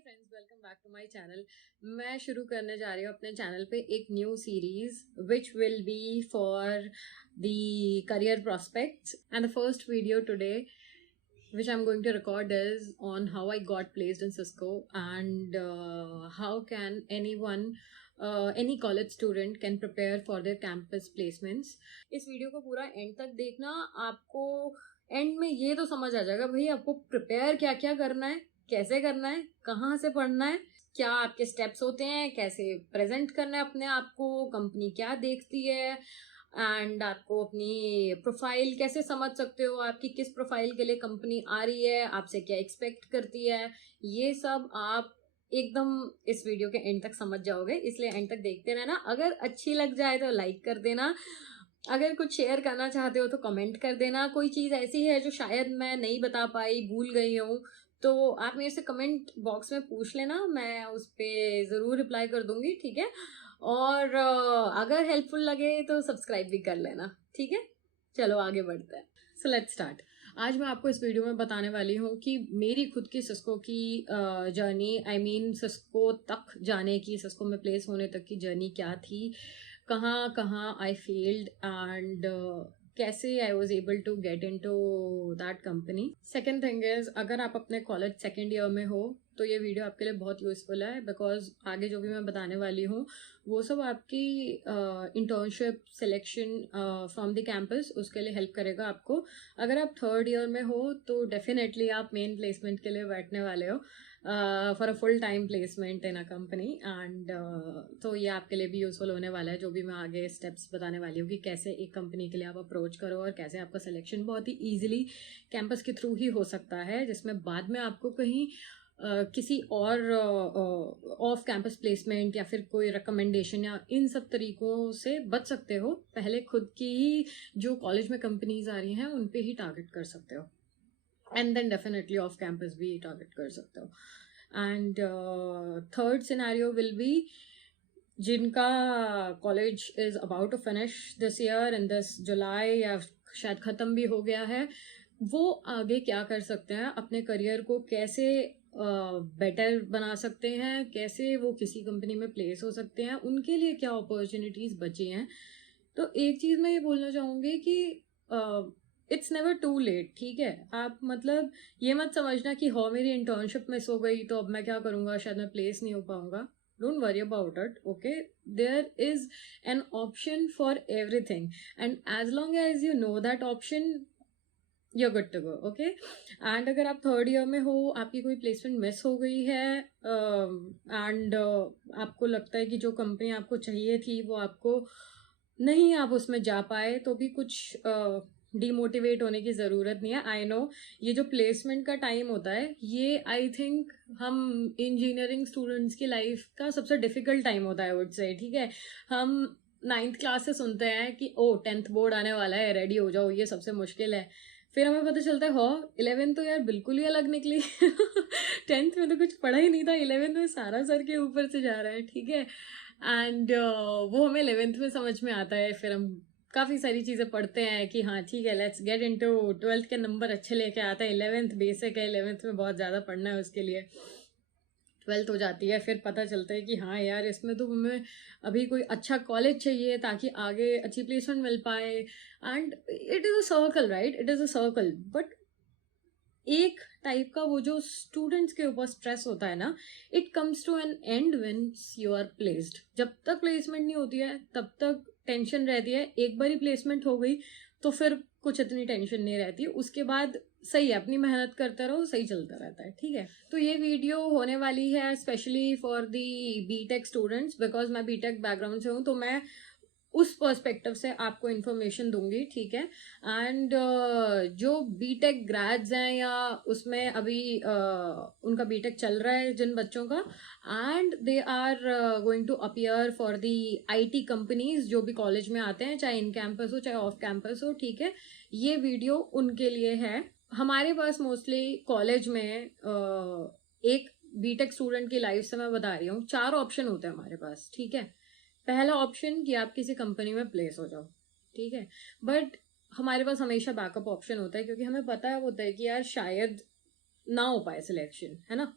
Friends, welcome back to my channel. मैं शुरू करने जा रही हूँ अपने चैनल पे एक new series which will be for the career prospects and the first video today which I'm going to record is on how I got placed in Cisco and how can anyone any college student can prepare for their campus placements। इस video को पूरा and तक देखना, आपको and में ये तो समझ आ जाएगा भाई आपको प्रिपेयर क्या क्या करना है, कैसे करना है, कहाँ से पढ़ना है, क्या आपके स्टेप्स होते हैं, कैसे प्रेजेंट करना है अपने आप को, कंपनी क्या देखती है एंड आपको अपनी प्रोफाइल कैसे समझ सकते हो, आपकी किस प्रोफाइल के लिए कंपनी आ रही है, आपसे क्या एक्सपेक्ट करती है। ये सब आप एकदम इस वीडियो के एंड तक समझ जाओगे, इसलिए एंड तक देखते रहना। अगर अच्छी लग जाए तो लाइक कर देना, अगर कुछ शेयर करना चाहते हो तो कमेंट कर देना। कोई चीज़ ऐसी है जो शायद मैं नहीं बता पाई, भूल गई हूँ, तो आप मेरे से कमेंट बॉक्स में पूछ लेना, मैं उस पर ज़रूर रिप्लाई कर दूंगी, ठीक है। और अगर हेल्पफुल लगे तो सब्सक्राइब भी कर लेना, ठीक है। चलो आगे बढ़ते हैं। So let's start. आज मैं आपको इस वीडियो में बताने वाली हूँ कि मेरी खुद की सिस्को की जर्नी, आई मीन सिस्को तक जाने की, सिस्को में प्लेस होने तक की जर्नी क्या थी, कहाँ कहाँ आई फेल्ड एंड कैसे I was able to get into that company. Second thing is, अगर आप अपने कॉलेज सेकेंड ईयर में हो तो ये वीडियो आपके लिए बहुत यूजफुल है, बिकॉज आगे जो भी मैं बताने वाली हूँ वो सब आपकी internship selection from the campus उसके लिए हेल्प करेगा आपको। अगर आप थर्ड ईयर में हो तो डेफिनेटली आप मेन प्लेसमेंट के लिए बैठने वाले हो for a full time placement in a company and तो ये आपके लिए भी यूजफुल होने वाला है, जो भी मैं आगे स्टेप्स बताने वाली हूँ कि कैसे एक कंपनी के लिए आप अप्रोच करो और कैसे आपका सिलेक्शन बहुत ही ईजिली कैंपस के थ्रू ही हो सकता है, जिसमें बाद में आपको कहीं किसी और ऑफ कैंपस प्लेसमेंट या फिर कोई रिकमेंडेशन या इन सब तरीकों से बच सकते हो। पहले खुद की ही जो कॉलेज में कंपनीज आ रही हैं उन पे ही टारगेट कर सकते हो, and then definitely off campus भी टारगेट कर सकते हो। And third scenario will be जिनका college is about to finish this year in this July या शायद ख़त्म भी हो गया है, वो आगे क्या कर सकते हैं, अपने करियर को कैसे बेटर बना सकते हैं, कैसे वो किसी कंपनी में प्लेस हो सकते हैं, उनके लिए क्या अपॉर्चुनिटीज़ बची हैं। तो एक चीज़ मैं ये बोलना चाहूँगी कि इट्स नेवर टू लेट, ठीक है। आप मतलब ये मत समझना कि हाँ मेरी इंटर्नशिप मिस हो गई तो अब मैं क्या करूँगा, शायद मैं प्लेस नहीं हो पाऊंगा। Don't worry about it, okay? There is an option for everything, and as long as you know that option, you're good to go, okay? And अगर आप थर्ड ईयर में हो, आपकी कोई प्लेसमेंट मिस हो गई है एंड आपको लगता है कि जो कंपनी आपको चाहिए थी वो आपको नहीं, आप उसमें जा पाए, तो भी कुछ डीमोटिवेट होने की ज़रूरत नहीं है। आई नो ये जो प्लेसमेंट का टाइम होता है ये आई थिंक हम इंजीनियरिंग स्टूडेंट्स की लाइफ का सबसे डिफिकल्ट टाइम होता है, वुड से, ठीक है। हम नाइन्थ क्लास से सुनते हैं कि ओ 10th बोर्ड आने वाला है, रेडी हो जाओ, ये सबसे मुश्किल है। फिर हमें पता चलता है हो 11th तो यार बिल्कुल ही अलग निकली 10th में तो कुछ पढ़ा ही नहीं था, 11th में सारा सर के ऊपर से जा रहा है, ठीक है। एंड वो हमें 11th में समझ में आता है, फिर हम काफ़ी सारी चीज़ें पढ़ते हैं कि हाँ ठीक है लेट्स गेट इनटू 12th के नंबर अच्छे लेके आता है, 11th बेसिक है, 11th में बहुत ज़्यादा पढ़ना है उसके लिए। 12th हो जाती है, फिर पता चलता है कि हाँ यार इसमें तो हमें अभी कोई अच्छा कॉलेज चाहिए ताकि आगे अच्छी प्लेसमेंट मिल पाए। And it is a circle, right, it is a circle. But एक टाइप का वो जो स्टूडेंट्स के ऊपर स्ट्रेस होता है ना, it comes to an end when you are placed. जब तक प्लेसमेंट नहीं होती है तब तक टेंशन रहती है, एक बार ही प्लेसमेंट हो गई तो फिर कुछ इतनी टेंशन नहीं रहती, उसके बाद सही है, अपनी मेहनत करते रहो, सही चलता रहता है, ठीक है। तो ये वीडियो होने वाली है specially for the B Tech students, because मैं बीटेक बैकग्राउंड से हूँ, तो मैं उस पर्सपेक्टिव से आपको इन्फॉर्मेशन दूंगी, ठीक है। एंड जो बीटेक ग्रेड्स हैं या उसमें अभी उनका बीटेक चल रहा है जिन बच्चों का, and they are going to appear for the IT companies जो भी कॉलेज में आते हैं, चाहे इन कैंपस हो चाहे ऑफ कैंपस हो, ठीक है। ये वीडियो उनके लिए है। हमारे पास मोस्टली कॉलेज में एक बीटेक स्टूडेंट की लाइफ से मैं बता रही हूँ, 4 ऑप्शन होते हैं हमारे पास, ठीक है। पहला ऑप्शन कि आप किसी कंपनी में प्लेस हो जाओ, ठीक है। बट हमारे पास हमेशा बैकअप ऑप्शन होता है, क्योंकि हमें पता होता है कि यार शायद ना हो पाए सिलेक्शन, है ना।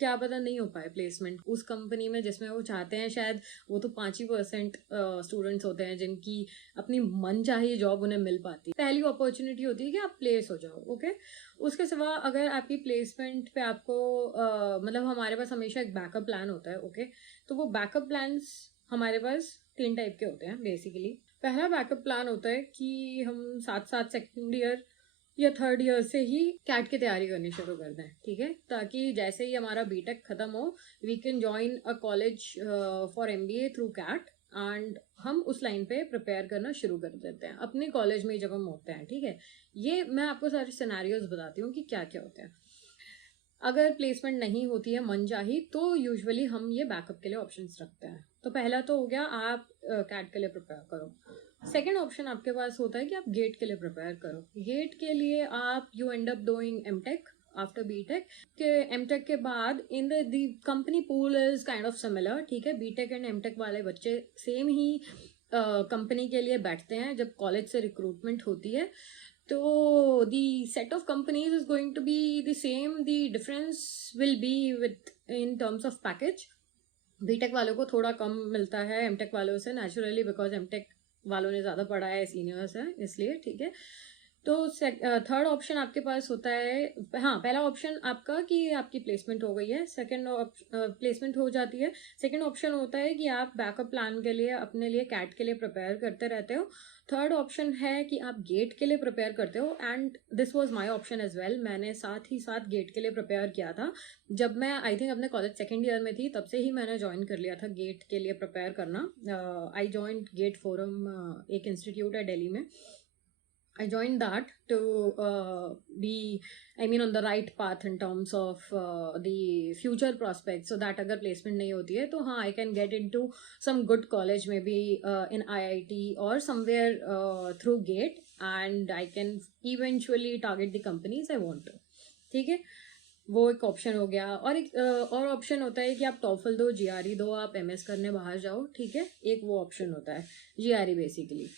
क्या पता नहीं हो पाए प्लेसमेंट उस कंपनी में जिसमें वो चाहते हैं। शायद वो तो 5% स्टूडेंट्स होते हैं जिनकी अपनी मनचाही जॉब उन्हें मिल पाती है। पहली अपॉर्चुनिटी होती है कि आप प्लेस हो जाओ। ओके, उसके सिवा अगर आपकी प्लेसमेंट पे आपको मतलब हमारे पास हमेशा एक बैकअप प्लान होता है। ओके, तो वो बैकअप प्लान्स हमारे पास 3 टाइप के होते हैं बेसिकली। पहला बैकअप प्लान होता है कि हम साथ साथ सेकेंड ईयर या थर्ड ईयर से ही कैट की तैयारी करनी शुरू कर दें, ठीक है, ताकि जैसे ही हमारा बीटेक खत्म हो we can join a college for MBA through CAT and हम उस लाइन पे प्रिपेयर करना शुरू कर देते हैं अपने कॉलेज में जब हम होते हैं। ठीक है, ये मैं आपको सारे सिनेरियोज बताती हूँ कि क्या क्या होते हैं। अगर प्लेसमेंट नहीं होती है मनचाही तो यूजुअली हम ये बैकअप के लिए ऑप्शंस रखते हैं। तो पहला तो हो गया आप कैट के लिए प्रिपेयर करो। सेकेंड ऑप्शन आपके पास होता है कि आप गेट के लिए प्रिपेयर करो। गेट के लिए आप you end up doing M Tech after B Tech के। एमटेक के बाद in the company pool is kind of similar, ठीक है, बीटेक एंड एमटेक वाले बच्चे सेम ही कंपनी के लिए बैठते हैं जब कॉलेज से रिक्रूटमेंट होती है। तो the set of companies is going to be the same. The difference will be with in terms of package. B Tech वालों को थोड़ा कम मिलता है एमटेक वालों से नेचुरली, बिकॉज एमटेक वालों ने ज़्यादा पढ़ा है, सीनियर्स है इसलिए, ठीक है। तो थर्ड ऑप्शन आपके पास होता है, हाँ, पहला ऑप्शन आपका कि आपकी प्लेसमेंट हो गई है, सेकंड प्लेसमेंट हो जाती है। सेकंड ऑप्शन होता है कि आप बैकअप प्लान के लिए अपने लिए कैट के लिए प्रिपेयर करते रहते हो। थर्ड ऑप्शन है कि आप गेट के लिए प्रिपेयर करते हो and this was my option as well. मैंने साथ ही साथ गेट के लिए प्रिपेयर किया था। जब मैं आई थिंक अपने कॉलेज सेकेंड ईयर में थी तब से ही मैंने ज्वाइन कर लिया था गेट के लिए प्रिपेयर करना। आई जॉइंड गेट फोरम, एक इंस्टीट्यूट है दिल्ली में। I joined that to be, I mean, on the right path in terms of the future prospects, so that अगर placement नहीं होती है तो हाँ, I can get into some good college, maybe in IIT or somewhere through GATE, and I can eventually target the companies I want to. ठीक है, वो एक ऑप्शन हो गया। और एक और ऑप्शन होता है कि आप टॉफल दो, जीआरई दो, आप एमएस करने बाहर जाओ, ठीक है, एक वो ऑप्शन होता है जीआरई बेसिकली।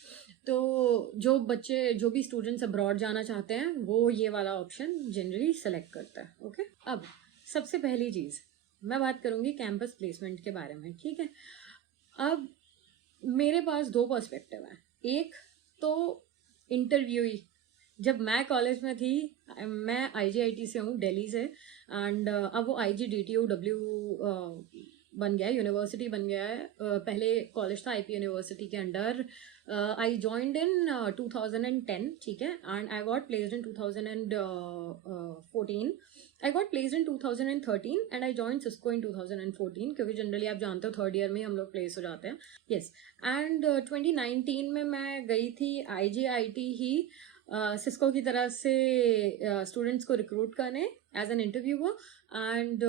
तो जो बच्चे, जो भी स्टूडेंट्स अब्रॉड जाना चाहते हैं वो ये वाला ऑप्शन जनरली सेलेक्ट करता है। ओके, अब सबसे पहली चीज़ मैं बात करूँगी कैंपस प्लेसमेंट के बारे में, ठीक है। अब मेरे पास दो पर्सपेक्टिव हैं। एक तो इंटरव्यूई, जब मैं कॉलेज में थी, मैं आईजीआईटी से हूँ, दिल्ली से, एंड अब वो IGDTUW बन गया है, यूनिवर्सिटी बन गया है। पहले कॉलेज था IP यूनिवर्सिटी के अंडर। आई जॉइंड इन 2010, ठीक है, and I got placed in 2014। I got placed in 2013 and I join Cisco in 2014, क्योंकि जनरली आप जानते हो थर्ड ईयर में हम लोग प्लेस हो जाते हैं। यस, एंड 2019 में मैं गई थी IGIT ही सिस्को की तरफ से स्टूडेंट्स को रिक्रूट करने एज एन इंटरव्यूअर। एंड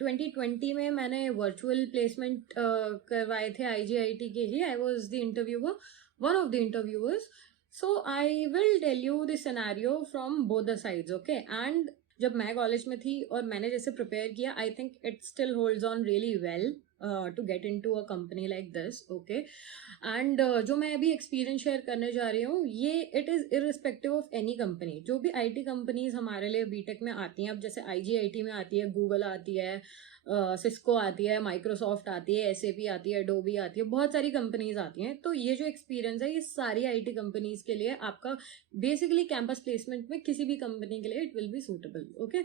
2020 में मैंने वर्चुअल प्लेसमेंट करवाए थे IGIT के ही। I was the interviewer, one of the interviewers. So I will tell you the scenario from both the sides, okay. And जब मैं कॉलेज में थी और मैंने जैसे प्रिपेयर किया, I think it still holds on really well to get into a company like this, okay. And जो मैं अभी एक्सपीरियंस शेयर करने जा रही हूँ, ये it is irrespective of any company. जो भी IT कंपनीज हमारे लिए बीटेक में आती हैं, अब जैसे IGIT में आती है, गूगल आती है, सिस्को आती है, माइक्रोसॉफ्ट आती है, SAP आती है, एडोबी आती है, बहुत सारी कंपनीज आती हैं। तो ये जो एक्सपीरियंस है, ये सारी IT कंपनीज के लिए आपका बेसिकली कैंपस प्लेसमेंट में किसी भी कंपनी के लिए it will be suitable, okay.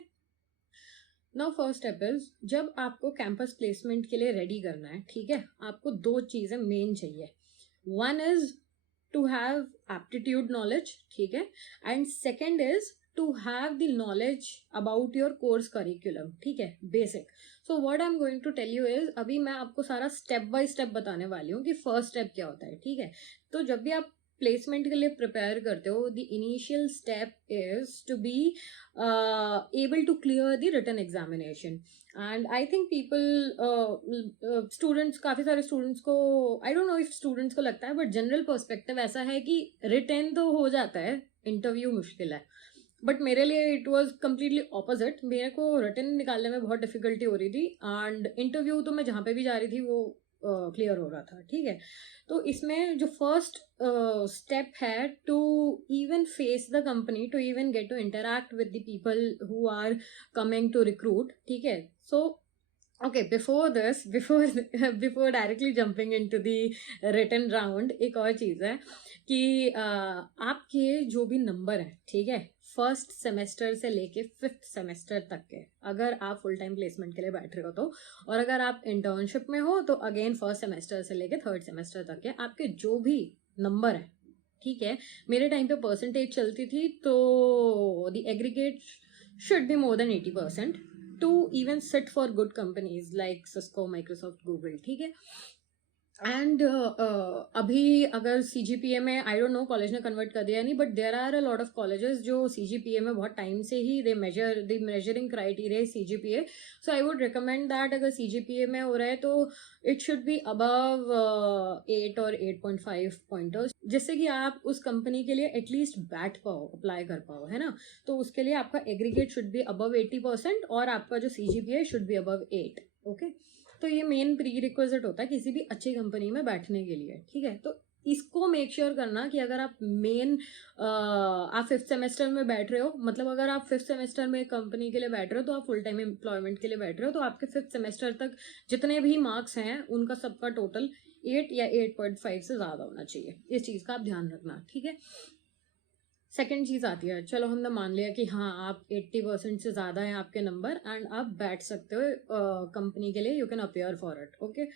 Now first step is, जब आपको कैंपस प्लेसमेंट के लिए रेडी करना है, ठीक है, आपको दो चीज़ें मेन चाहिए। One is to have aptitude knowledge, ठीक है, and second is to have the knowledge about your course curriculum, ठीक है, basic. So what I am going to tell you is, अभी मैं आपको सारा स्टेप बाय स्टेप बताने वाली हूँ कि फर्स्ट स्टेप क्या होता है, ठीक है। तो जब भी आप प्लेसमेंट के लिए प्रिपेयर करते हो, the initial step is to be able to clear the written examination. And I think people, students, काफ़ी सारे स्टूडेंट्स को, I don't know if students को लगता है, बट जनरल पर्सपेक्टिव ऐसा है कि रिटन तो हो जाता है, इंटरव्यू मुश्किल है। बट मेरे लिए इट वॉज कम्प्लीटली ऑपोजिट। मेरे को रिटन निकालने में बहुत डिफिकल्टी हो रही थी, एंड इंटरव्यू तो मैं जहाँ पे भी जा रही थी वो क्लियर हो रहा था, ठीक है। तो इसमें जो फर्स्ट स्टेप है to even face the company, to even get to interact with the people who are coming to recruit, ठीक है। सो okay, before directly jumping into the written round, एक और चीज है कि आपके जो भी नंबर है, ठीक है, फर्स्ट सेमेस्टर से लेके फिफ्थ सेमेस्टर तक के, अगर आप फुल टाइम प्लेसमेंट के लिए बैठ रहे हो तो, और अगर आप इंटर्नशिप में हो तो अगेन फर्स्ट सेमेस्टर से लेके थर्ड सेमेस्टर तक के आपके जो भी नंबर है, ठीक है, मेरे टाइम पे परसेंटेज चलती थी तो the aggregate should be more than 80% to even sit for good companies like Cisco, Microsoft, Google, ठीक है। एंड अभी अगर CGPA में, आई डोंट नो कॉलेज ने कन्वर्ट कर दिया नहीं, but there are a lot of colleges जो CGPA में बहुत टाइम से ही the measuring criteria CGPA। So I would recommend that अगर CGPA में हो रहा है तो इट शुड बी अबव 8 और 8.5 पॉइंटर्स, जिससे कि आप उस कंपनी के लिए एटलीस्ट बैठ पाओ, अप्लाई कर पाओ, है ना। तो उसके लिए आपका एग्रीगेट शुड बी अबव 80% और आपका जो CGPA should be above 8, okay. तो ये मेन प्री रिक्विजिट होता है किसी भी अच्छी कंपनी में बैठने के लिए, ठीक है। तो इसको मेक श्योर करना कि अगर आप आप फिफ्थ सेमेस्टर में बैठ रहे हो, मतलब अगर आप फिफ्थ सेमेस्टर में एक कंपनी के लिए बैठ रहे हो तो आप फुल टाइम एम्प्लॉयमेंट के लिए बैठ रहे हो, तो आपके फिफ्थ सेमेस्टर तक जितने भी मार्क्स हैं उनका सबका टोटल 8 या 8.5 से ज्यादा होना चाहिए। इस चीज का आप ध्यान रखना, ठीक है। सेकेंड चीज आती है, चलो हमने मान लिया कि हाँ आप 80% से ज्यादा है आपके नंबर एंड आप बैठ सकते हो कंपनी के लिए, you can appear for it, okay.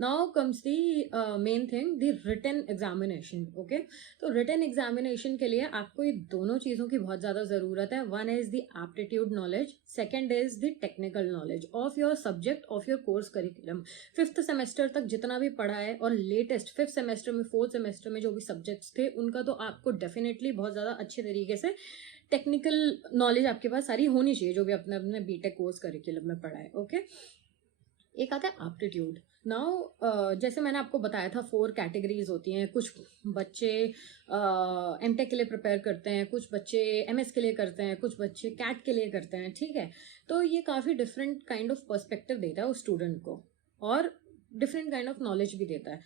Now comes the main thing, the written examination, okay. तो रिटन एग्जामिनेशन के लिए आपको ये दोनों चीजों की बहुत ज्यादा जरूरत है। One is the aptitude knowledge, second is the technical knowledge of your subject, of your course curriculum. Fifth semester तक जितना भी पढ़ा है और लेटेस्ट फिफ्थ सेमेस्टर में, फोर्थ सेमेस्टर में जो भी सब्जेक्ट्स थे उनका तो आपको डेफिनेटली बहुत ज्यादा अच्छे तरीके से टेक्निकल नॉलेज आपके पास सारी होनी चाहिए, जो भी अपने अपने बीटेक कोर्स करिकुलम में पढ़ा है, ओके। एक आता है एप्टीट्यूड। नाउ जैसे मैंने आपको बताया था 4 कैटेगरीज होती हैं। कुछ बच्चे एमटेक के लिए प्रिपेयर करते हैं, कुछ बच्चे MS के लिए करते हैं, कुछ बच्चे कैट के लिए करते हैं, ठीक है। तो ये काफ़ी डिफरेंट काइंड ऑफ पर्सपेक्टिव देता है उस स्टूडेंट को और डिफरेंट काइंड ऑफ नॉलेज भी देता है।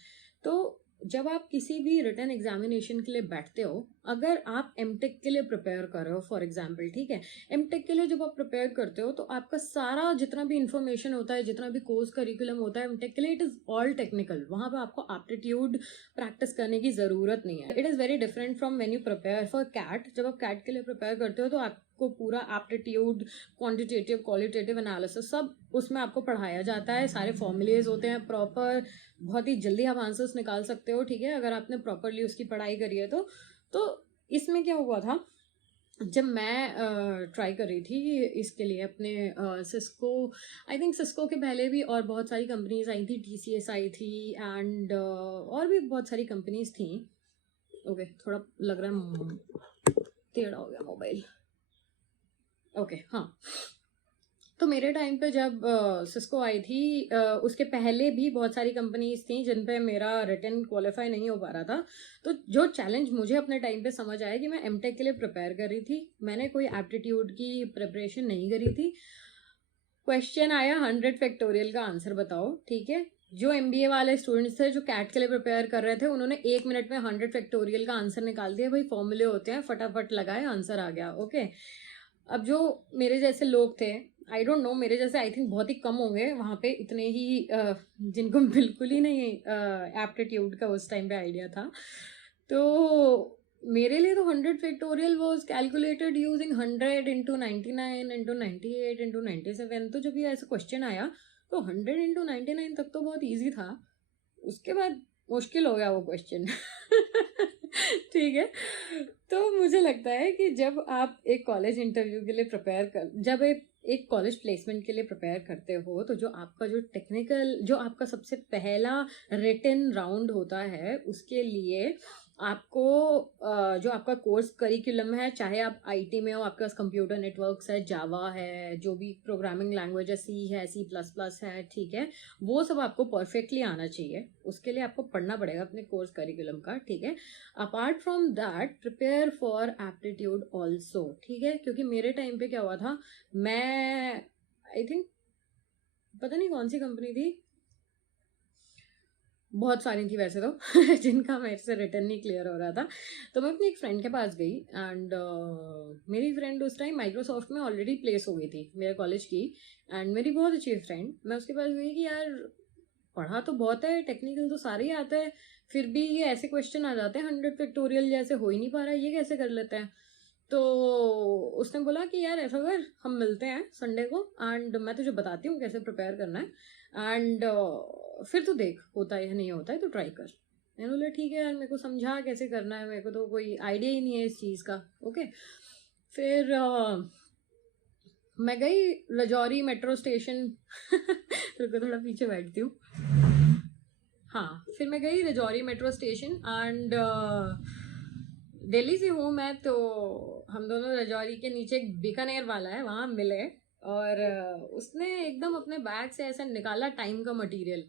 तो जब आप किसी भी रिटन एग्जामिनेशन के लिए बैठते हो, अगर आप एमटेक के लिए प्रिपेयर कर रहे हो फॉर एग्जाम्पल, ठीक है, एमटेक के लिए जब आप प्रिपेयर करते हो तो आपका सारा जितना भी इंफॉर्मेशन होता है, जितना भी कोर्स करिकुलम होता है एमटेक के लिए, इट इज ऑल टेक्निकल। वहां पे आपको एप्टीट्यूड प्रैक्टिस करने की जरूरत नहीं है। It is very different from when you prepare for CAT. जब आप कैट के लिए प्रिपेयर करते हो तो आपको पूरा एप्टीट्यूड, क्वांटिटेटिव, क्वालिटेटिव एनालिसिस सब उसमें आपको पढ़ाया जाता है। सारे फॉर्मुलेज होते हैं प्रॉपर, बहुत ही जल्दी आप आंसर्स निकाल सकते हो, ठीक है, अगर आपने प्रॉपरली उसकी पढ़ाई करी है तो इसमें क्या हुआ था, जब मैं ट्राई कर रही थी इसके लिए अपने सिस्को, आई थिंक सिस्को के पहले भी और बहुत सारी कंपनीज आई थी, TCS आई थी एंड और भी बहुत सारी कंपनीज थी। ओके, थोड़ा लग रहा है टेढ़ा हो गया मोबाइल, ओके, हाँ। तो मेरे टाइम पे जब सिस्को आई थी, उसके पहले भी बहुत सारी कंपनीज थी जिन पे मेरा रिटन क्वालिफाई नहीं हो पा रहा था। तो जो चैलेंज मुझे अपने टाइम पे समझ आया कि मैं एमटेक के लिए प्रिपेयर कर रही थी, मैंने कोई एप्टीट्यूड की प्रिपरेशन नहीं करी थी। क्वेश्चन आया 100 फैक्टोरियल का आंसर बताओ, ठीक है। जो MBA वाले स्टूडेंट्स थे जो कैट के लिए प्रिपेयर कर रहे थे, उन्होंने 1 मिनट में 100 फैक्टोरियल का आंसर निकाल दिया। भाई फॉर्मूले होते हैं, फटाफट लगाए, आंसर आ गया, ओके। अब जो मेरे जैसे लोग थे, आई डोंट नो, मेरे जैसे आई थिंक बहुत ही कम होंगे वहाँ पे इतने ही जिनको बिल्कुल ही नहीं एप्टीट्यूड का उस टाइम पे आइडिया था। तो मेरे लिए तो 100 factorial was calculated using 100 into 99 into 98 into 97। तो जब ये ऐसा क्वेश्चन आया तो 100 इंटू 99 तक तो बहुत ईजी था, उसके बाद मुश्किल हो गया वो क्वेश्चन ठीक है। तो मुझे लगता है कि जब आप एक कॉलेज इंटरव्यू के लिए जब एक कॉलेज प्लेसमेंट के लिए प्रिपेयर करते हो, तो जो आपका जो टेक्निकल, जो आपका सबसे पहला रिटन राउंड होता है, उसके लिए आपको जो आपका कोर्स करिकुलम है, चाहे आप IT में हो, आपके पास कंप्यूटर नेटवर्क्स है, जावा है, जो भी प्रोग्रामिंग लैंग्वेज है, C है, C++ है, ठीक है, वो सब आपको परफेक्टली आना चाहिए। उसके लिए आपको पढ़ना पड़ेगा अपने कोर्स करिकुलम का, ठीक है। Apart from that prepare for aptitude also, ठीक है, क्योंकि मेरे टाइम पे क्या हुआ था, मैं आई थिंक पता नहीं कौन सी कंपनी थी, बहुत सारी थी वैसे तो जिनका मेरे से रिटर्न नहीं क्लियर हो रहा था। तो मैं अपनी एक फ्रेंड के पास गई एंड मेरी फ्रेंड उस टाइम माइक्रोसॉफ्ट में ऑलरेडी प्लेस हो गई थी मेरे कॉलेज की, एंड मेरी बहुत अच्छी फ्रेंड। मैं उसके पास गई कि यार पढ़ा तो बहुत है, टेक्निकल तो सारे ही आता है, फिर भी ये ऐसे क्वेश्चन आ जाते हैं 100 फैक्टोरियल जैसे हो ही नहीं पा रहा, ये कैसे कर लेते हैं। तो उसने बोला कि यार ऐसा कर, हम मिलते हैं संडे को एंड मैं तुझे बताती हूँ कैसे प्रिपेयर करना है एंड फिर तो देख होता है या नहीं होता है तो ट्राई कर। मैंने बोला ठीक है यार, मेरे को समझा कैसे करना है, मेरे को तो कोई आइडिया ही नहीं है इस चीज़ का। ओके, फिर मैं गई रजौरी मेट्रो स्टेशन रुको थोड़ा पीछे बैठती हूँ। हाँ, फिर मैं गई Rajouri metro station and Delhi से हूँ मैं, तो हम दोनों रजौरी के नीचे एक बीकानेर वाला है वहाँ मिले, और उसने एकदम अपने बैग से ऐसा निकाला टाइम का मटेरियल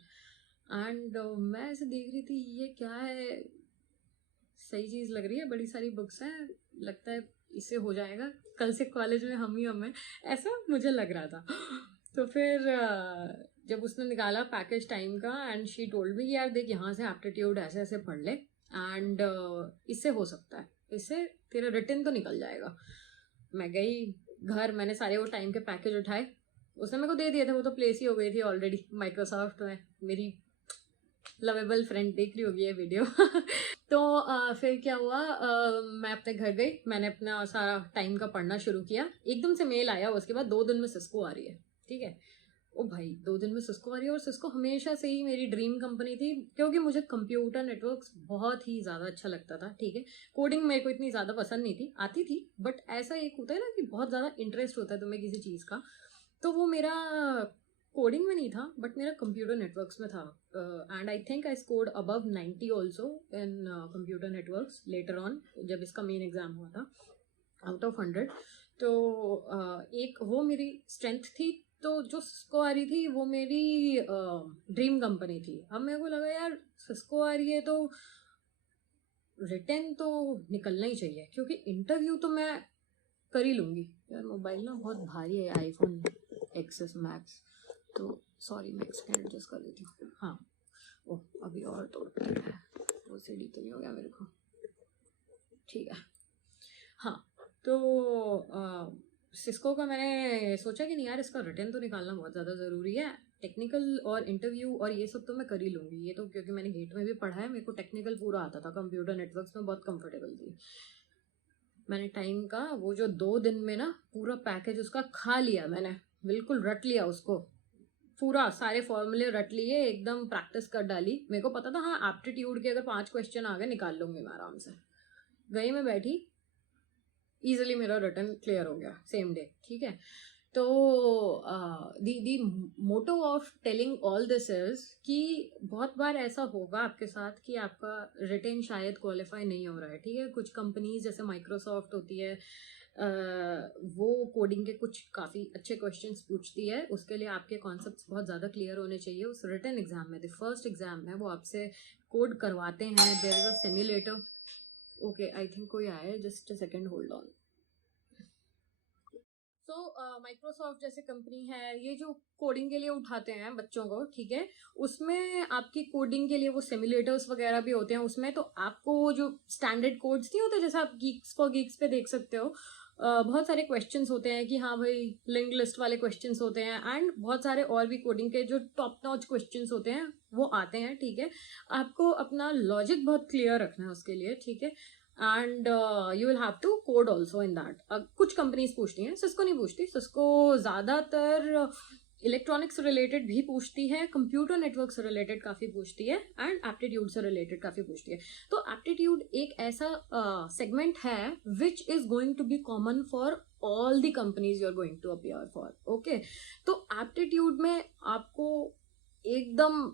एंड मैं ऐसे देख रही थी ये क्या है, सही चीज़ लग रही है, बड़ी सारी बुक्स हैं, लगता है इससे हो जाएगा, कल से कॉलेज में हम ही हम हैं, ऐसा मुझे लग रहा था। तो फिर जब उसने निकाला पैकेज टाइम का एंड शी टोल्ड मी यार देख यहाँ से एप्टीट्यूड ऐसे ऐसे पढ़ ले एंड इससे हो सकता है, इससे तेरा रिटर्न तो निकल जाएगा। मैं गई घर, मैंने सारे वो टाइम के पैकेज उठाए, उसने मेरे को दे दिए थे, वो तो प्लेस ही हो गई थी ऑलरेडी माइक्रोसॉफ्ट में। मेरी लवेबल फ्रेंड देख रही होगी ये वीडियो तो फिर क्या हुआ, मैं अपने घर गई, मैंने अपना सारा टाइम का पढ़ना शुरू किया, एकदम से मेल आया उसके बाद 2 दिन में सिस्को आ रही है। ठीक है, ओ भाई 2 दिन में सिस्को आ रही है, और सिस्को हमेशा से ही मेरी ड्रीम कंपनी थी क्योंकि मुझे कंप्यूटर नेटवर्क्स बहुत ही ज़्यादा अच्छा लगता था। ठीक है, कोडिंग मेरे को इतनी ज़्यादा पसंद नहीं थी, आती थी, बट ऐसा एक होता है ना कि बहुत ज़्यादा इंटरेस्ट होता है तुम्हें किसी चीज़ का, तो वो मेरा कोडिंग में नहीं था बट मेरा कंप्यूटर नेटवर्क्स में था। And I think I scored above 90 also in computer networks later on, जब इसका मेन एग्जाम हुआ था, आउट ऑफ 100। तो एक वो मेरी स्ट्रेंथ थी, तो जो सिस्को आ रही थी वो मेरी ड्रीम कंपनी थी। अब मेरे को लगा यार सिस्को आ रही है तो रिटर्न तो निकलना ही चाहिए, क्योंकि इंटरव्यू तो मैं कर ही लूँगी। यार मोबाइल ना बहुत भारी है, आईफोन एक्सेस मैक्स, तो सॉरी मैं एक्सटेंड एडजस्ट कर देती हूँ। हाँ, ओह अभी और तोड़ते हैं, वो सीढ़ी तो नहीं हो गया मेरे को, ठीक है। हाँ, तो सिस्को का मैंने सोचा कि नहीं यार इसका रिटर्न तो निकालना बहुत ज़्यादा ज़रूरी है, टेक्निकल और इंटरव्यू और ये सब तो मैं कर ही लूँगी, ये तो क्योंकि मैंने गेट में भी पढ़ा है, मेरे को टेक्निकल पूरा आता था, कंप्यूटर नेटवर्क्स में बहुत कंफर्टेबल थी। मैंने टाइम का वो जो 2 दिन में ना पूरा पैकेज उसका खा लिया, मैंने बिल्कुल रट लिया उसको, पूरा सारे फॉर्मूले रट लिए, एकदम प्रैक्टिस कर डाली। मेरे को पता था हाँ एप्टीट्यूड के अगर 5 क्वेश्चन आ गए निकाल लूंगी मैं आराम से। गई मैं बैठी, इजीली मेरा रिटर्न क्लियर हो गया सेम डे। ठीक है, तो the motto of telling all this is कि बहुत बार ऐसा होगा आपके साथ कि आपका रिटर्न शायद क्वालिफाई नहीं हो रहा है। ठीक है, कुछ कंपनीज जैसे माइक्रोसॉफ्ट होती है, वो कोडिंग के कुछ काफ़ी अच्छे क्वेश्चंस पूछती है, उसके लिए आपके कॉन्सेप्ट्स बहुत ज़्यादा क्लियर होने चाहिए। उस रिटन एग्जाम में, द फर्स्ट एग्जाम है, वो आपसे कोड करवाते हैं, there is a simulator. Okay, I think कोई आया है, just a second, hold on. तो माइक्रोसॉफ्ट जैसे कंपनी है, ये जो कोडिंग के लिए उठाते हैं बच्चों को, ठीक है, उसमें आपकी कोडिंग के लिए वो सिमुलेटर्स वगैरह भी होते हैं उसमें, तो आपको वो जो स्टैंडर्ड कोड्स नहीं होते जैसे आप गीक्स फॉर गीक्स पे देख सकते हो, बहुत सारे क्वेश्चंस होते हैं कि हाँ भाई लिंक लिस्ट वाले क्वेश्चंस होते हैं, एंड बहुत सारे और भी कोडिंग के जो टॉप नॉच क्वेश्चंस होते हैं वो आते हैं। ठीक है, आपको अपना लॉजिक बहुत क्लियर रखना है उसके लिए। ठीक है, and you will have to code also in that. कुछ कंपनीज पूछती हैं, सिस्को नहीं पूछती, सिस्को ज़्यादातर इलेक्ट्रॉनिक्स से रिलेटेड भी पूछती है, कंप्यूटर नेटवर्क से रिलेटेड काफ़ी पूछती है, एंड एप्टीट्यूड से रिलेटेड काफ़ी पूछती है। तो एप्टीट्यूड एक ऐसा सेगमेंट है which is going to be common for all the companies you are going to appear for. Okay, तो एप्टीट्यूड में आपको एकदम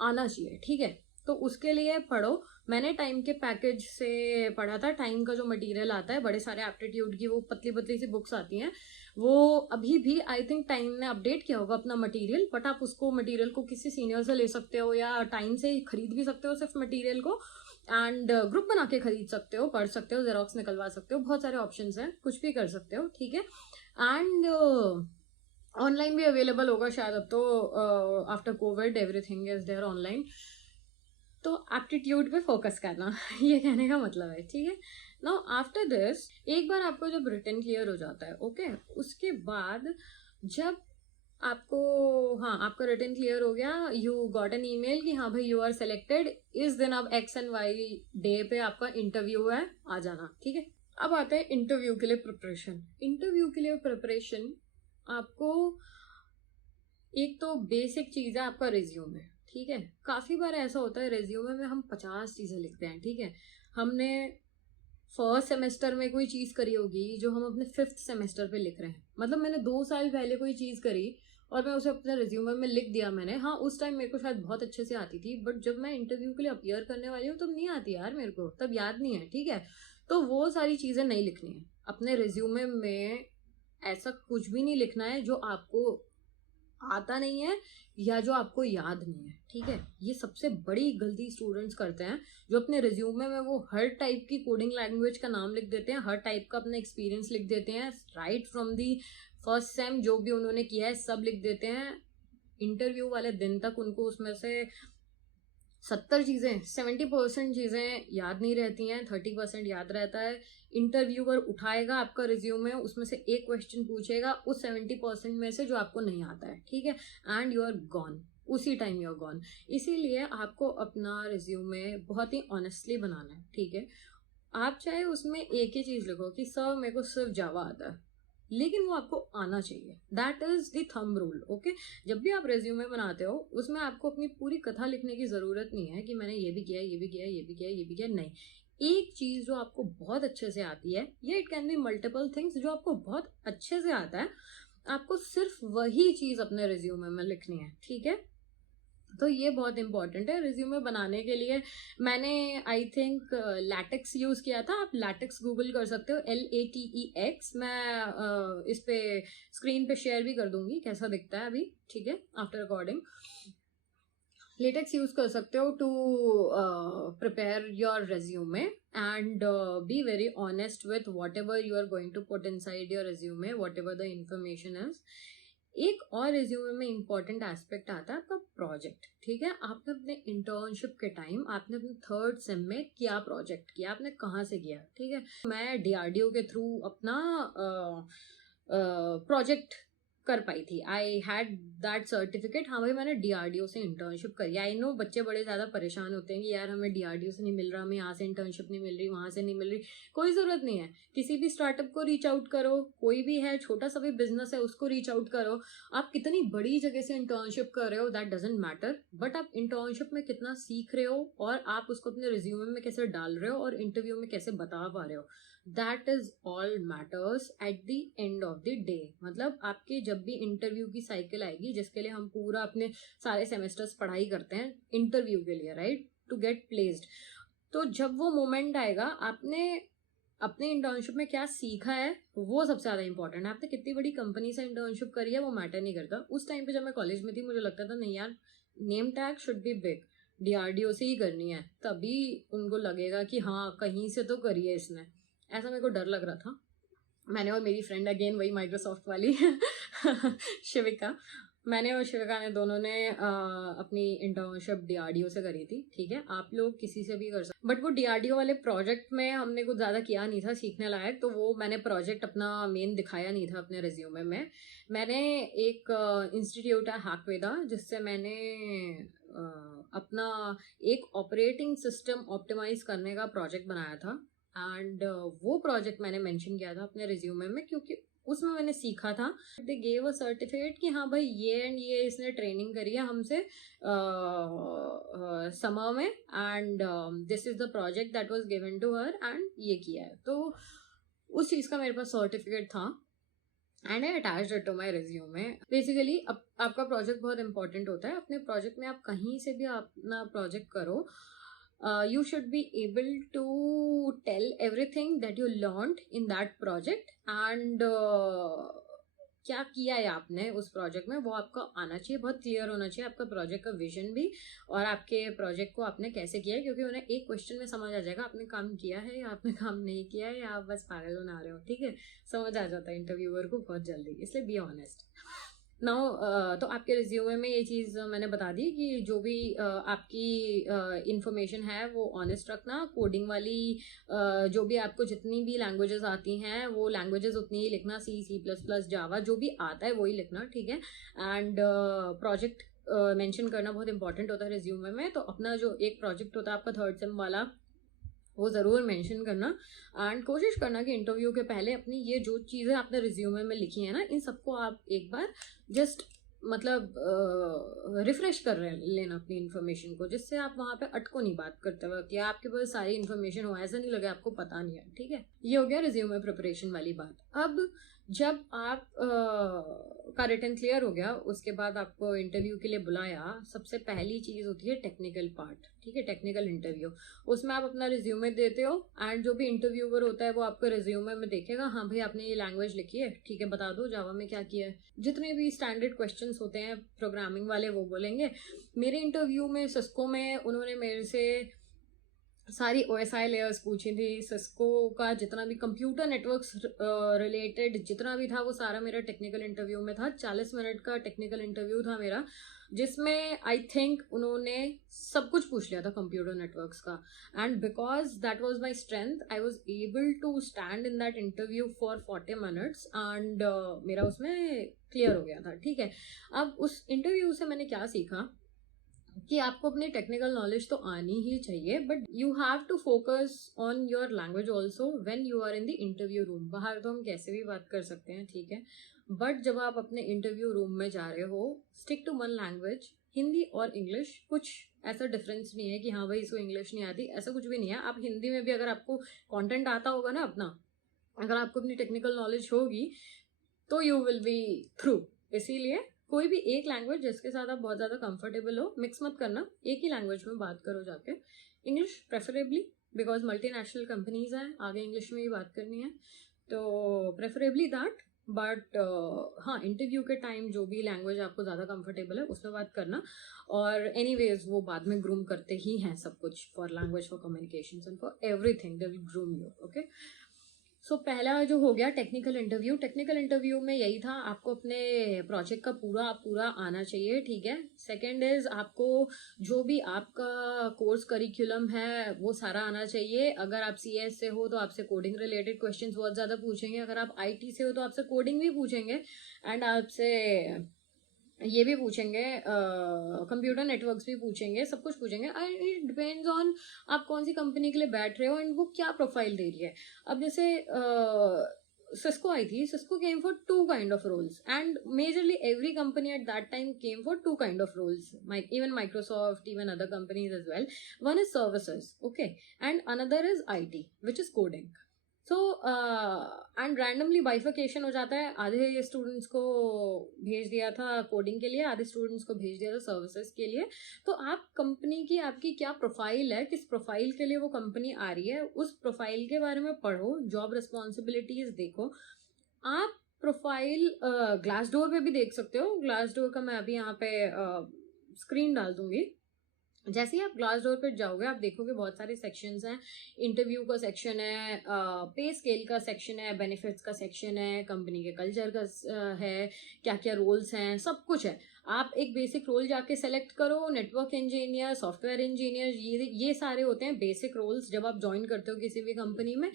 आना चाहिए। ठीक है, तो उसके लिए पढ़ो। मैंने टाइम के पैकेज से पढ़ा था, टाइम का जो मटेरियल आता है, बड़े सारे एप्टीट्यूड की वो पतली पतली सी बुक्स आती हैं, वो अभी भी आई थिंक टाइम ने अपडेट किया होगा अपना मटेरियल, बट आप उसको मटेरियल को किसी सीनियर से ले सकते हो या टाइम से खरीद भी सकते हो सिर्फ मटेरियल को, एंड ग्रुप बना के खरीद सकते हो, पढ़ सकते हो, जेरोक्स निकलवा सकते हो, बहुत सारे ऑप्शंस हैं, कुछ भी कर सकते हो। ठीक है, एंड ऑनलाइन भी अवेलेबल होगा शायद अब तो, after COVID everything is there online. तो एप्टीट्यूड पे फोकस करना ये कहने का मतलब है, ठीक है। नाउ आफ्टर दिस, एक बार आपको जब रिटन क्लियर हो जाता है, ओके, उसके बाद जब आपको, हाँ, आपका रिटन क्लियर हो गया, यू गॉट एन ईमेल कि हाँ भाई यू आर सेलेक्टेड, इस दिन अब एक्स एंड वाई डे पे आपका इंटरव्यू है, आ जाना, ठीक है। अब आता है इंटरव्यू के लिए प्रिपरेशन। इंटरव्यू के लिए प्रिपरेशन आपको, एक तो बेसिक चीज है आपका रिज्यूमे, ठीक है। काफी बार ऐसा होता है रिज्यूमे में हम 50 चीजें लिखते हैं, ठीक है। हमने फर्स्ट सेमेस्टर में कोई चीज करी होगी जो हम अपने 5th सेमेस्टर पे लिख रहे हैं, मतलब मैंने 2 साल पहले कोई चीज करी और मैं उसे अपने रिज्यूमे में लिख दिया मैंने। हाँ, उस टाइम मेरे को शायद बहुत अच्छे से आती थी, बट जब मैं इंटरव्यू के लिए अपियर करने वाली हूँ तब नहीं आती यार, मेरे को तब याद नहीं है, ठीक है। तो वो सारी चीजें नहीं लिखनी है अपने रिज्यूमे में। ऐसा कुछ भी नहीं लिखना है जो आपको आता नहीं है या जो आपको याद नहीं है, ठीक है। ये सबसे बड़ी गलती स्टूडेंट्स करते हैं, जो अपने रिज्यूमे में वो हर टाइप की कोडिंग लैंग्वेज का नाम लिख देते हैं, हर टाइप का अपना एक्सपीरियंस लिख देते हैं, right from the first sem जो भी उन्होंने किया है सब लिख देते हैं। इंटरव्यू वाले दिन तक उनको उसमें से 70% चीजें याद नहीं रहती हैं, 30% याद रहता है। इंटरव्यूअर उठाएगा आपका रिज्यूमे, उसमें से एक क्वेश्चन पूछेगा उस 70% में से जो आपको नहीं आता है, ठीक है, एंड यू आर गॉन, उसी टाइम यू आर गॉन। इसीलिए आपको अपना रिज्यूमे बहुत ही ऑनेस्टली बनाना है, ठीक है। आप चाहे उसमें एक ही चीज लिखो कि सर मेरे को सिर्फ जावा आता है, लेकिन वो आपको आना चाहिए, that is the thumb rule, okay. जब भी आप रेज्यूमे बनाते हो उसमें आपको अपनी पूरी कथा लिखने की जरूरत नहीं है कि मैंने ये भी किया, ये भी किया, ये भी किया, ये भी किया, नहीं। एक चीज जो आपको बहुत अच्छे से आती है, या it can be multiple things जो आपको बहुत अच्छे से आता है, आपको सिर्फ वही चीज अपने रिज्यूमे में लिखनी है, ठीक है। तो ये बहुत इंपॉर्टेंट है रिज्यूमे बनाने के लिए। मैंने आई थिंक लैटेक्स यूज किया था, आप लैटेक्स गूगल कर सकते हो, LATEX। मैं इस पे स्क्रीन पे शेयर भी कर दूंगी कैसा दिखता है अभी, ठीक है, आफ्टर रिकॉर्डिंग। लेटेक्स यूज कर सकते हो to prepare your resume and be very honest with whatever you are going to put inside your resume, whatever the information is. एक और रिज्यूमे में इंपॉर्टेंट एस्पेक्ट आता है आपका project, ठीक है। आपने अपने इंटर्नशिप के टाइम, आपने अपने 3rd सेम में क्या प्रोजेक्ट किया, आपने कहाँ से किया, ठीक है। मैं DRDO के थ्रू अपना प्रोजेक्ट कर पाई थी, आई हैड दैट सर्टिफिकेट। हाँ भाई, मैंने DRDO से इंटर्नशिप करी। आई नो बच्चे बड़े ज्यादा परेशान होते हैं कि यार हमें DRDO से नहीं मिल रहा, हमें यहाँ से इंटर्नशिप नहीं मिल रही, वहां से नहीं मिल रही। कोई जरूरत नहीं है, किसी भी स्टार्टअप को रीच आउट करो, कोई भी है, छोटा सा भी बिजनेस है उसको रीच आउट करो। आप कितनी बड़ी जगह से इंटर्नशिप कर रहे हो दैट डजेंट मैटर, बट आप इंटर्नशिप में कितना सीख रहे हो और आप उसको अपने रिज्यूमे में कैसे डाल रहे हो और इंटरव्यू में कैसे बता पा रहे हो, that is all matters at the end of the day. मतलब आपके जब भी इंटरव्यू की साइकिल आएगी, जिसके लिए हम पूरा अपने सारे सेमेस्टर्स पढ़ाई करते हैं इंटरव्यू के लिए, राइट, टू गेट प्लेस्ड, तो जब वो मोमेंट आएगा, आपने अपने इंटर्नशिप में क्या सीखा है वो सबसे ज्यादा इंपॉर्टेंट है। आपने कितनी बड़ी कंपनी से इंटर्नशिप करी है वो मैटर नहीं करता। उस टाइम पे जब मैं कॉलेज में थी मुझे लगता था नहीं यार, name tag should be big, DRDO से ही करनी है, तभी उनको लगेगा कि हाँ कहीं से तो करी है इसने, ऐसा मेरे को डर लग रहा था। मैंने और मेरी फ्रेंड, अगेन वही माइक्रोसॉफ्ट वाली शिविका, मैंने और शिविका ने दोनों ने अपनी इंटर्नशिप DRDO से करी थी, ठीक है। आप लोग किसी से भी कर सकते, बट वो DRDO वाले प्रोजेक्ट में हमने कुछ ज़्यादा किया नहीं था सीखने लायक, तो वो मैंने प्रोजेक्ट अपना मेन दिखाया नहीं था अपने रिज्यूमे में। मैंने एक इंस्टीट्यूट है हैकवेदा, जिससे मैंने अपना एक ऑपरेटिंग सिस्टम ऑप्टिमाइज करने का प्रोजेक्ट बनाया था, एंड वो प्रोजेक्ट मैंने मेंशन किया था अपने रिज्यूमे में, क्योंकि उसमें मैंने सीखा था। दे गेव अ सर्टिफिकेट कि हाँ भाई ये एंड ये इसने ट्रेनिंग करी है हमसे समर में, and this is the project that was given to her, and ये किया है। तो उस चीज़ का मेरे पास सर्टिफिकेट था and I attached it to my resume. Basically आपका प्रोजेक्ट बहुत इंपॉर्टेंट होता है। अपने प्रोजेक्ट में आप कहीं से भी अपना प्रोजेक्ट करो, you should be able to tell everything that you learned in that project, and क्या किया है आपने उस प्रोजेक्ट में वो आपका आना चाहिए, बहुत क्लियर होना चाहिए आपका प्रोजेक्ट का विजन भी, और आपके प्रोजेक्ट को आपने कैसे किया है, क्योंकि उन्हें एक क्वेश्चन में समझ आ जाएगा आपने काम किया है या आपने काम नहीं किया है या आप बस पागल बना रहे हो, ठीक है। समझ आ जाता है इंटरव्यूअर को बहुत जल्दी, इसलिए बी ऑनेस्ट। नाउ तो आपके रिज्यूमे में ये चीज़ मैंने बता दी कि जो भी आपकी इंफॉर्मेशन है वो ऑनेस्ट रखना, कोडिंग वाली जो भी आपको जितनी भी लैंग्वेजेस आती हैं वो लैंग्वेजेस उतनी ही लिखना, C++, जावा जो भी आता है वही लिखना, ठीक है। एंड प्रोजेक्ट मेंशन करना बहुत इंपॉर्टेंट होता है रिज्यूमे में, तो अपना जो एक प्रोजेक्ट होता है आपका 3rd सेम वाला वो ज़रूर मेंशन करना। एंड कोशिश करना कि इंटरव्यू के पहले अपनी ये जो चीज़ें आपने रिज्यूमे में लिखी है ना, इन सबको आप एक बार जस्ट मतलब रिफ्रेश कर लेना अपनी इन्फॉर्मेशन को, जिससे आप वहाँ पे अटको नहीं बात करते वक्त, या आपके पास सारी इन्फॉर्मेशन हो, ऐसा नहीं लगे आपको पता नहीं है, ठीक है। ये हो गया रिज्यूमे प्रिपरेशन वाली बात। अब जब आप का रिटन क्लियर हो गया, उसके बाद आपको इंटरव्यू के लिए बुलाया, सबसे पहली चीज़ होती है टेक्निकल पार्ट, ठीक है, टेक्निकल इंटरव्यू। उसमें आप अपना रिज्यूमे देते हो एंड जो भी इंटरव्यूअर होता है वो आपको रिज्यूमे में देखेगा, हाँ भाई आपने ये लैंग्वेज लिखी है, ठीक है, बता दो जावा में क्या किया है। जितने भी स्टैंडर्ड क्वेश्चंस होते हैं प्रोग्रामिंग वाले वो बोलेंगे। मेरे इंटरव्यू में सिस्को में उन्होंने मेरे से सारी OSI लेयर्स पूछी थी, सिस्को का जितना भी कंप्यूटर नेटवर्क्स रिलेटेड जितना भी था वो सारा मेरा टेक्निकल इंटरव्यू में था। 40 मिनट का टेक्निकल इंटरव्यू था मेरा, जिसमें आई थिंक उन्होंने सब कुछ पूछ लिया था कंप्यूटर नेटवर्क्स का। And because that was my strength, I was able to stand in that interview for 40 minutes and मेरा उसमें क्लियर हो गया था, ठीक है। अब उस इंटरव्यू से मैंने क्या सीखा कि आपको अपनी टेक्निकल नॉलेज तो आनी ही चाहिए, but you have to focus on your language also when you are in the interview room. बाहर तो हम कैसे भी बात कर सकते हैं, ठीक है, बट जब आप अपने इंटरव्यू रूम में जा रहे हो, stick to one language, Hindi और इंग्लिश। कुछ ऐसा डिफरेंस नहीं है कि हाँ भाई इसको इंग्लिश नहीं आती, ऐसा कुछ भी नहीं है। आप हिंदी में भी अगर आपको कंटेंट आता होगा ना अपना, अगर आपको अपनी टेक्निकल नॉलेज होगी तो यू विल बी थ्रू। इसीलिए कोई भी एक लैंग्वेज जिसके साथ आप बहुत ज़्यादा कंफर्टेबल हो, मिक्स मत करना, एक ही लैंग्वेज में बात करो जाके। English preferably, because multinational companies हैं, आगे इंग्लिश में ही बात करनी है, तो प्रेफरेबली दैट। बट हाँ, इंटरव्यू के टाइम जो भी लैंग्वेज आपको ज़्यादा कंफर्टेबल है उसमें बात करना। और एनीवेज वो बाद में ग्रूम करते ही हैं सब कुछ, for language, for communication and for everything they will groom you, okay. So पहला जो हो गया टेक्निकल इंटरव्यू। टेक्निकल इंटरव्यू में यही था, आपको अपने प्रोजेक्ट का पूरा आना चाहिए, ठीक है। सेकंड इज आपको जो भी आपका कोर्स करिकुलम है वो सारा आना चाहिए। अगर आप CS से हो तो आपसे कोडिंग रिलेटेड क्वेश्चंस बहुत ज़्यादा पूछेंगे, अगर आप IT से हो तो आपसे कोडिंग भी पूछेंगे, एंड आपसे ये भी पूछेंगे, कंप्यूटर नेटवर्क्स भी पूछेंगे, सब कुछ पूछेंगे। एंड इट डिपेंड्स ऑन आप कौन सी कंपनी के लिए बैठ रहे हो एंड वो क्या प्रोफाइल दे रही है। अब जैसे सिस्को आई थी, Cisco came for 2 kind of roles and majorly every company at that time came for 2 kind of roles, even Microsoft, even other companies as well. One is services, okay, and another is IT which is coding. So and randomly bifurcation हो जाता है, आधे students को भेज दिया था coding के लिए, आधे स्टूडेंट्स को भेज दिया था सर्विसेज के लिए। तो आप कंपनी की आपकी क्या प्रोफाइल है, किस प्रोफाइल के लिए वो कंपनी आ रही है, उस प्रोफाइल के बारे में पढ़ो, जॉब रिस्पॉन्सिबिलिटीज देखो। आप प्रोफाइल ग्लासडोर पे भी देख सकते हो, ग्लासडोर का मैं अभी यहाँ पे स्क्रीन डाल दूंगी। जैसे ही आप ग्लासडोर पर जाओगे आप देखोगे बहुत सारे सेक्शंस हैं। इंटरव्यू का सेक्शन है, पे स्केल का सेक्शन है, बेनिफिट्स का सेक्शन है, कंपनी के कल्चर का है, क्या क्या रोल्स हैं, सब कुछ है। आप एक बेसिक रोल जाके सेलेक्ट करो, नेटवर्क इंजीनियर, सॉफ्टवेयर इंजीनियर, ये सारे होते हैं बेसिक रोल्स जब आप ज्वाइन करते हो किसी भी कंपनी में।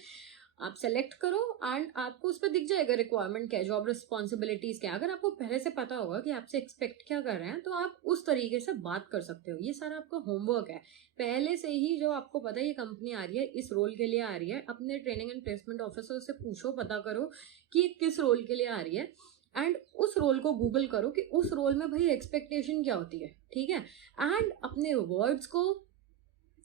आप सेलेक्ट करो एंड आपको उस पर दिख जाएगा रिक्वायरमेंट क्या है, जॉब रिस्पॉन्सिबिलिटीज क्या है। अगर आपको पहले से पता होगा कि आपसे एक्सपेक्ट क्या कर रहे हैं तो आप उस तरीके से बात कर सकते हो। ये सारा आपका होमवर्क है पहले से ही, जो आपको पता है ये कंपनी आ रही है, इस रोल के लिए आ रही है, अपने ट्रेनिंग एंड प्लेसमेंट ऑफिसर से पूछो, पता करो कि किस रोल के लिए आ रही है, एंड उस रोल को गूगल करो कि उस रोल में भाई एक्सपेक्टेशन क्या होती है, ठीक है। एंड अपने वर्ड्स को,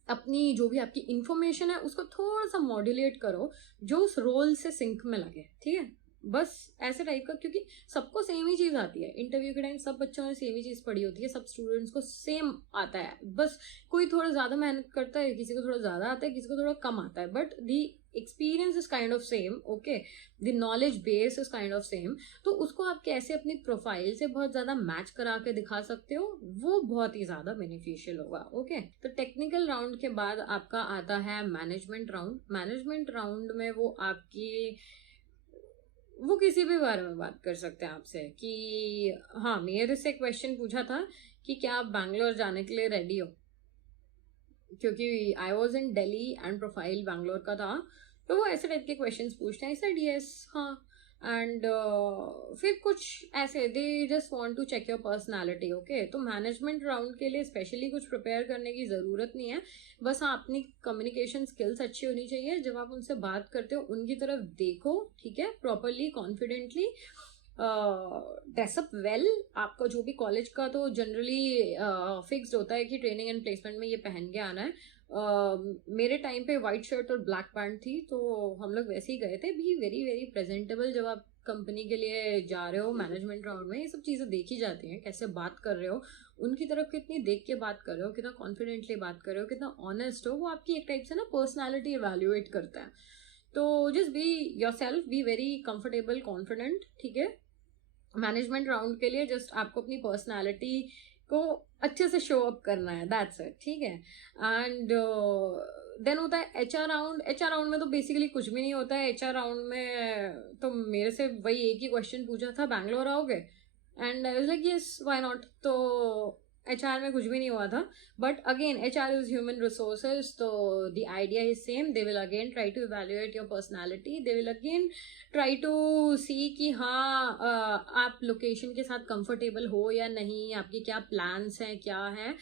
अपनी जो भी आपकी इंफॉर्मेशन है उसको थोड़ा सा मॉड्यूलेट करो जो उस रोल से सिंक में लगे, ठीक है। बस ऐसे टाइप का, क्योंकि सबको सेम ही चीज आती है इंटरव्यू के टाइम, सब बच्चों ने सेम ही चीज पढ़ी होती है, सब स्टूडेंट्स को सेम आता है, बस कोई थोड़ा ज्यादा मेहनत करता है, किसी को थोड़ा ज्यादा आता है, किसी को थोड़ा कम आता है, but the experience is kind of same, okay, the knowledge base is kind of same. तो उसको आप कैसे अपनी प्रोफाइल से बहुत ज्यादा मैच करा के दिखा सकते हो, वो बहुत ही ज्यादा बेनिफिशियल होगा, ओके। तो टेक्निकल राउंड के बाद आपका आता है मैनेजमेंट राउंड। मैनेजमेंट राउंड में वो आपकी वो किसी भी बारे में बात कर सकते हैं आपसे कि हाँ, मेरे से क्वेश्चन पूछा था कि क्या आप बैंगलोर जाने के लिए रेडी हो, क्योंकि I was in Delhi and profile Bangalore का था, तो वो ऐसे टाइप के क्वेश्चंस पूछते हैं। आई सेड यस, हाँ। एंड फिर कुछ ऐसे they just want to check your personality, okay. तो मैनेजमेंट राउंड के लिए स्पेशली कुछ प्रिपेयर करने की ज़रूरत नहीं है, बस हाँ अपनी कम्युनिकेशन स्किल्स अच्छी होनी चाहिए। जब आप उनसे बात करते हो उनकी तरफ देखो, ठीक है, प्रॉपरली, कॉन्फिडेंटली, ड्रेसअप वेल। आपका जो भी कॉलेज का तो जनरली फिक्स्ड होता है कि ट्रेनिंग एंड प्लेसमेंट में ये पहन के आना है। मेरे टाइम पे वाइट शर्ट और ब्लैक पैंट थी, तो हम लोग वैसे ही गए थे। Be very very presentable. जब आप कंपनी के लिए जा रहे हो मैनेजमेंट राउंड में, ये सब चीज़ें देखी जाती हैं। कैसे बात कर रहे हो, उनकी तरफ कितनी देख के बात कर रहे हो, कितना कॉन्फिडेंटली बात कर रहे हो, कितना ऑनेस्ट हो, वो आपकी एक टाइप से ना पर्सनैलिटी इवेल्युएट करता है। तो just be your self, be very comfortable, confident, ठीक है। मैनेजमेंट राउंड के लिए जस्ट आपको अपनी पर्सनालिटी को अच्छे से शो अप करना है, दैट्स इट, ठीक है। एंड देन होता है एचआर राउंड। एचआर राउंड में तो बेसिकली कुछ भी नहीं होता है। एचआर राउंड में तो मेरे से वही एक ही क्वेश्चन पूछा था, बैंगलोर आओगे, and I was like yes, why not. तो एचआर में कुछ भी नहीं हुआ था, but again HR is human resources, तो the idea is same. They will again try to evaluate your personality, they will again try to see कि हाँ आप लोकेशन के साथ कंफर्टेबल हो या नहीं, आपके क्या प्लान्स हैं, क्या है,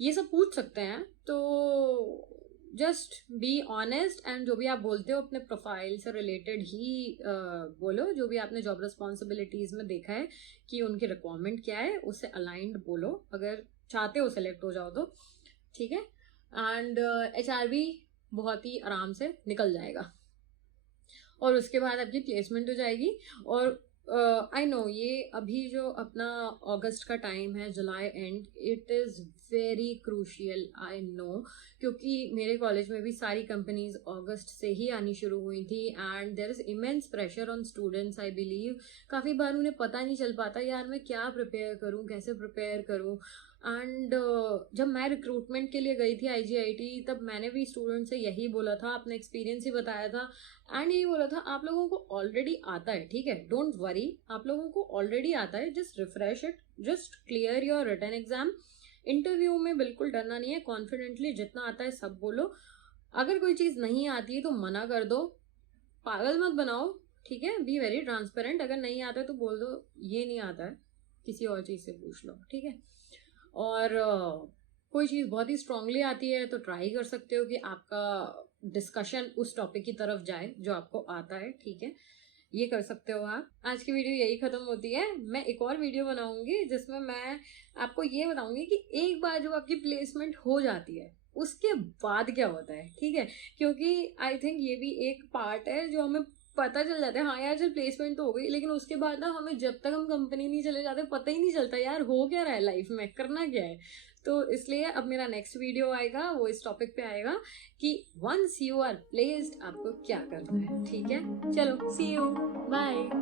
ये सब पूछ सकते हैं। तो जस्ट बी ऑनेस्ट, एंड जो भी आप बोलते हो अपने प्रोफाइल से रिलेटेड ही बोलो। जो भी आपने जॉब रिस्पॉन्सिबिलिटीज में देखा है कि उनकी रिक्वायरमेंट क्या है, उससे अलाइंड बोलो, अगर चाहते हो सेलेक्ट हो जाओ तो, ठीक है। एंड एचआर भी बहुत ही आराम से निकल जाएगा, और उसके बाद आपकी प्लेसमेंट हो जाएगी। और आई नो ये अभी जो अपना अगस्त का टाइम है, जुलाई and, it is very crucial, I know, क्योंकि मेरे कॉलेज में भी सारी कंपनीज अगस्त से ही आनी शुरू हुई थी, and there is immense pressure on students, I believe. काफ़ी बार उन्हें पता नहीं चल पाता यार मैं क्या प्रिपेयर करूँ, कैसे प्रिपेयर करूँ। एंड जब मैं रिक्रूटमेंट के लिए गई थी IGIT, तब मैंने भी स्टूडेंट से यही बोला था, अपना एक्सपीरियंस ही बताया था, एंड यही बोला था आप लोगों को ऑलरेडी आता है, ठीक है, डोंट वरी, आप लोगों को ऑलरेडी आता है, just refresh it, just clear your written exam. Interview में बिल्कुल डरना नहीं है, कॉन्फिडेंटली जितना आता है सब बोलो। अगर कोई चीज़ नहीं आती है तो मना कर दो, पागल मत बनाओ, ठीक है। बी वेरी ट्रांसपेरेंट, अगर नहीं आता है तो बोल दो ये नहीं आता है, किसी और चीज़ से पूछ लो, ठीक है। और कोई चीज़ बहुत ही स्ट्रांगली आती है तो ट्राई कर सकते हो कि आपका डिस्कशन उस टॉपिक की तरफ जाए जो आपको आता है, ठीक है, ये कर सकते हो आप। आज की वीडियो यही खत्म होती है। मैं एक और वीडियो बनाऊंगी जिसमें मैं आपको ये बताऊंगी कि एक बार जो आपकी प्लेसमेंट हो जाती है उसके बाद क्या होता है, ठीक है, क्योंकि आई थिंक ये भी एक पार्ट है जो हमें पता चल जाता है, हाँ यार चल प्लेसमेंट तो हो गई, लेकिन उसके बाद ना हमें जब तक हम कंपनी नहीं चले जाते पता ही नहीं चलता यार हो क्या रहा है लाइफ में, करना क्या है। तो इसलिए अब मेरा नेक्स्ट वीडियो आएगा, वो इस टॉपिक पे आएगा कि वंस यू आर प्लेस्ड आपको क्या करना है, ठीक है। चलो सी यू, बाय।